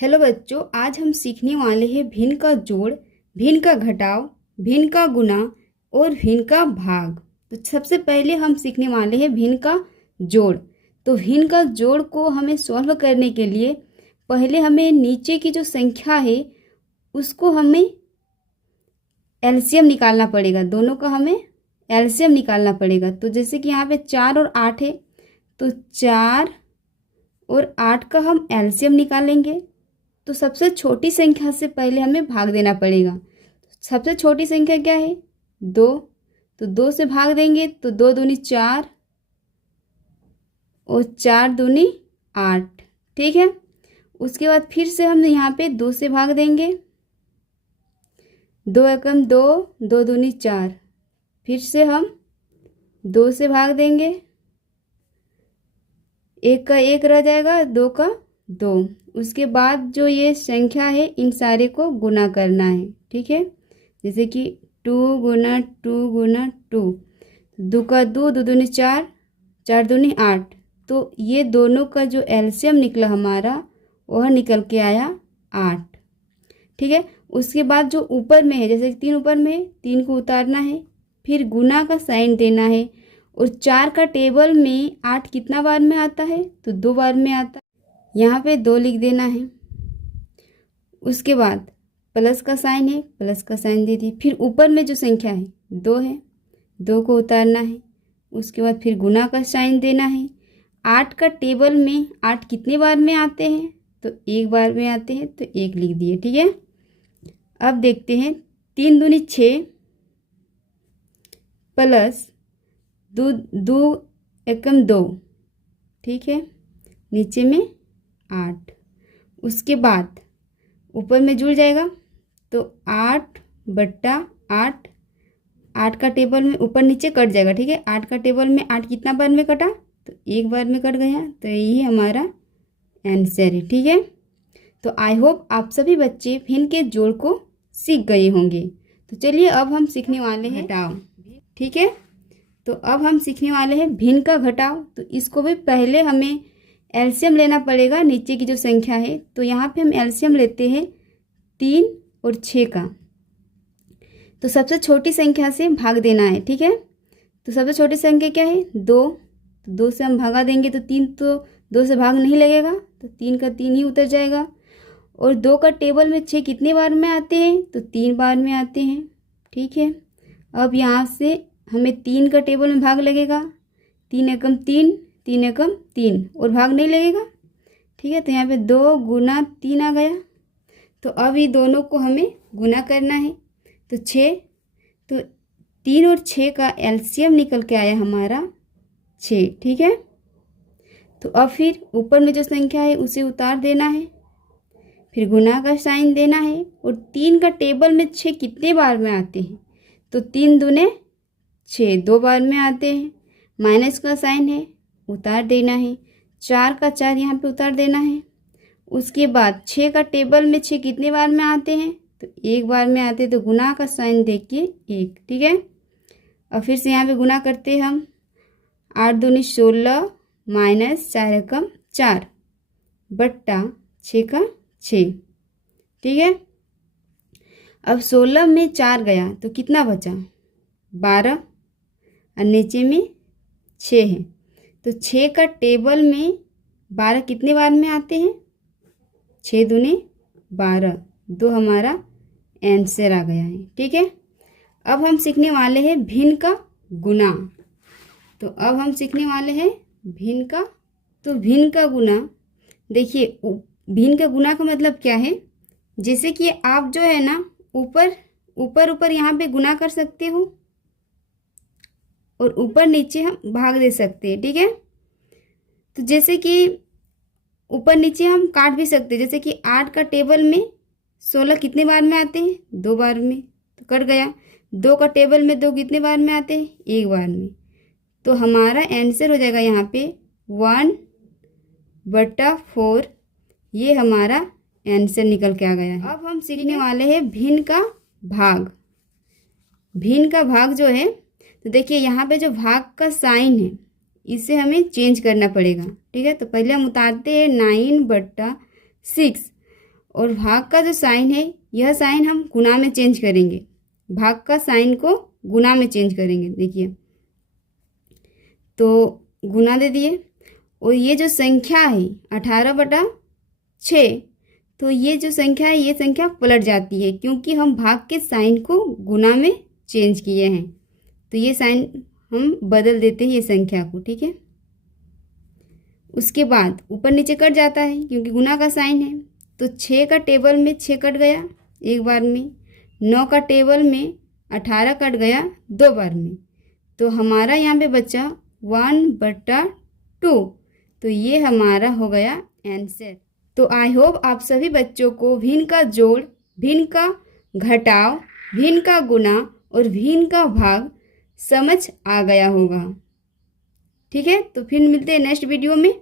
Hello बच्चों, आज हम सीखने वाले हैं भिन्न का जोड़, भिन्न का घटाव, भिन्न का गुणा और भिन्न का भाग। तो सबसे पहले हम सीखने वाले हैं भिन्न का जोड़। तो भिन्न का जोड़ को हमें सॉल्व करने के लिए पहले हमें नीचे की जो संख्या है उसको हमें एलसीएम निकालना पड़ेगा। दोनों का हमें एलसीएम निकालना पड़ेगा। तो जैसे कि यहाँ पे 4 और 8 है, तो 4 और 8 का हम एलसीएम निकालेंगे। तो सबसे छोटी संख्या से पहले हमें भाग देना पड़ेगा। सबसे छोटी संख्या क्या है? 2। तो 2 से भाग देंगे तो 2 दूनी 4 और 4 दूनी 8। ठीक है। उसके बाद फिर से हम यहाँ पे 2 से भाग देंगे। 2 एकम 2, 2 दूनी 4। फिर से हम 2 से भाग देंगे। 1 का 1 रह जाएगा, 2 का 2। उसके बाद जो ये संख्या है इन सारे को गुना करना है। ठीक है। जैसे कि 2 गुना 2 गुना 2, 2 का 2, 2 दूनी 4, 4 दूनी 8। तो ये दोनों का जो एलसीएम निकला हमारा वह निकल के आया 8। ठीक है। उसके बाद जो ऊपर में है, जैसे 3 ऊपर में है, 3 को उतारना है, फिर गुना का साइन देना है। और 4 का टेबल में 8 कितना बार में आता है? तो 2 बार में आता है। यहाँ पे 2 लिख देना है। उसके बाद प्लस का साइन है, प्लस का साइन दे दिए। फिर ऊपर में जो संख्या है 2 है, 2 को उतारना है। उसके बाद फिर गुना का साइन देना है। 8 का टेबल में 8 कितने बार में आते हैं? तो 1 बार में आते हैं, तो 1 लिख दिए। ठीक है। अब देखते हैं 3 दूनी 6 प्लस 2 एकम 2। ठीक है। नीचे में 8। उसके बाद ऊपर में जुड़ जाएगा, तो 8 बट्टा 8। 8 का टेबल में ऊपर नीचे कट जाएगा। ठीक है। 8 का टेबल में 8 कितना बार में कटा? तो 1 बार में कट गया। तो यही हमारा आंसर है। ठीक है। तो आई होप आप सभी बच्चे भिन्न के जोड़ को सीख गए होंगे। तो चलिए अब हम सीखने वाले हैं घटाव। ठीक है। तो अब हम सीखने वाले हैं भिन्न का घटाव। तो इसको भी पहले हमें एलसीएम लेना पड़ेगा नीचे की जो संख्या है। तो यहाँ पे हम एलसीएम लेते हैं 3 और 6 का। तो सबसे छोटी संख्या से भाग देना है। ठीक है। तो सबसे छोटी संख्या क्या है? 2। तो 2 से हम भागा देंगे तो 3, तो 2 से भाग नहीं लगेगा, तो 3 का 3 ही उतर जाएगा। और 2 का टेबल में 6 कितने बार में आते हैं? तो 3 बार में आते हैं। ठीक है। अब यहाँ से हमें 3 का टेबल में भाग लगेगा। 3 एकम 3, 3 एकम 3, और भाग नहीं लगेगा। ठीक है। तो यहाँ पे 2 गुना 3 आ गया। तो अब ये दोनों को हमें गुना करना है। तो 6, तो 3 और 6 का एलसीएम निकल के आया हमारा 6। ठीक है। तो अब फिर ऊपर में जो संख्या है उसे उतार देना है, फिर गुना का साइन देना है। और 3 का टेबल में 6 कितने बार में आते हैं? तो 3 दूने 6, 2 बार में आते हैं। माइनस का साइन है, उतार देना है। 4 का 4 यहाँ पे उतार देना है। उसके बाद 6 का टेबल में 6 कितने बार में आते हैं? तो 1 बार में आते हैं। तो गुना का साइन दे के 1। ठीक है। और फिर से यहाँ पे गुना करते हैं हम। 8 दूनी 16 माइनस 4 एकम 4 बट्टा 6 का 6। ठीक है। अब 16 में 4 गया तो कितना बचा? 12। और नीचे में 6 है, तो 6 का टेबल में 12 कितने बार में आते हैं? 6 दूने 12, 2 हमारा आंसर आ गया है। ठीक है। अब हम सीखने वाले हैं भिन्न का गुना। तो अब हम सीखने वाले हैं भिन्न का। तो भिन्न का गुना, देखिए भिन्न का गुना का मतलब क्या है? जैसे कि आप जो है ना ऊपर ऊपर ऊपर यहाँ पे गुना कर सकते हो और ऊपर नीचे हम भाग दे सकते हैं। ठीक है। तो जैसे कि ऊपर नीचे हम काट भी सकते हैं। जैसे कि 8 का टेबल में 16 कितने बार में आते हैं? 2 बार में, तो कट गया। 2 का टेबल में 2 कितने बार में आते हैं? 1 बार में। तो हमारा आंसर हो जाएगा यहाँ पे 1/4। ये हमारा आंसर निकल के आ गया है। अब हम सीखने वाले हैं भिन्न का भाग। भिन्न का भाग जो है, तो देखिए यहाँ पे जो भाग का साइन है इसे हमें चेंज करना पड़ेगा। ठीक है। तो पहले हम उतारते हैं 9/6 और भाग का जो साइन है यह साइन हम गुना में चेंज करेंगे। भाग का साइन को गुना में चेंज करेंगे। देखिए, तो गुना दे दिए और ये जो संख्या है 18/6, तो ये जो संख्या है ये संख्या पलट जाती है क्योंकि हम भाग के साइन को गुना में चेंज किए हैं। तो ये साइन हम बदल देते हैं ये संख्या को, ठीक है। उसके बाद ऊपर नीचे कट जाता है क्योंकि गुना का साइन है। तो 6 का टेबल में 6 कट गया एक बार में, 9 का टेबल में 18 कट गया 2 बार में। तो हमारा यहाँ पे बचा 1/2। तो ये हमारा हो गया आंसर। तो आई होप आप सभी बच्चों को भिन्न का जोड़, भिन्न का घटाव, भिन्न का गुना और भिन्न का भाग समझ आ गया होगा। ठीक है, तो फिर मिलते हैं नेक्स्ट वीडियो में।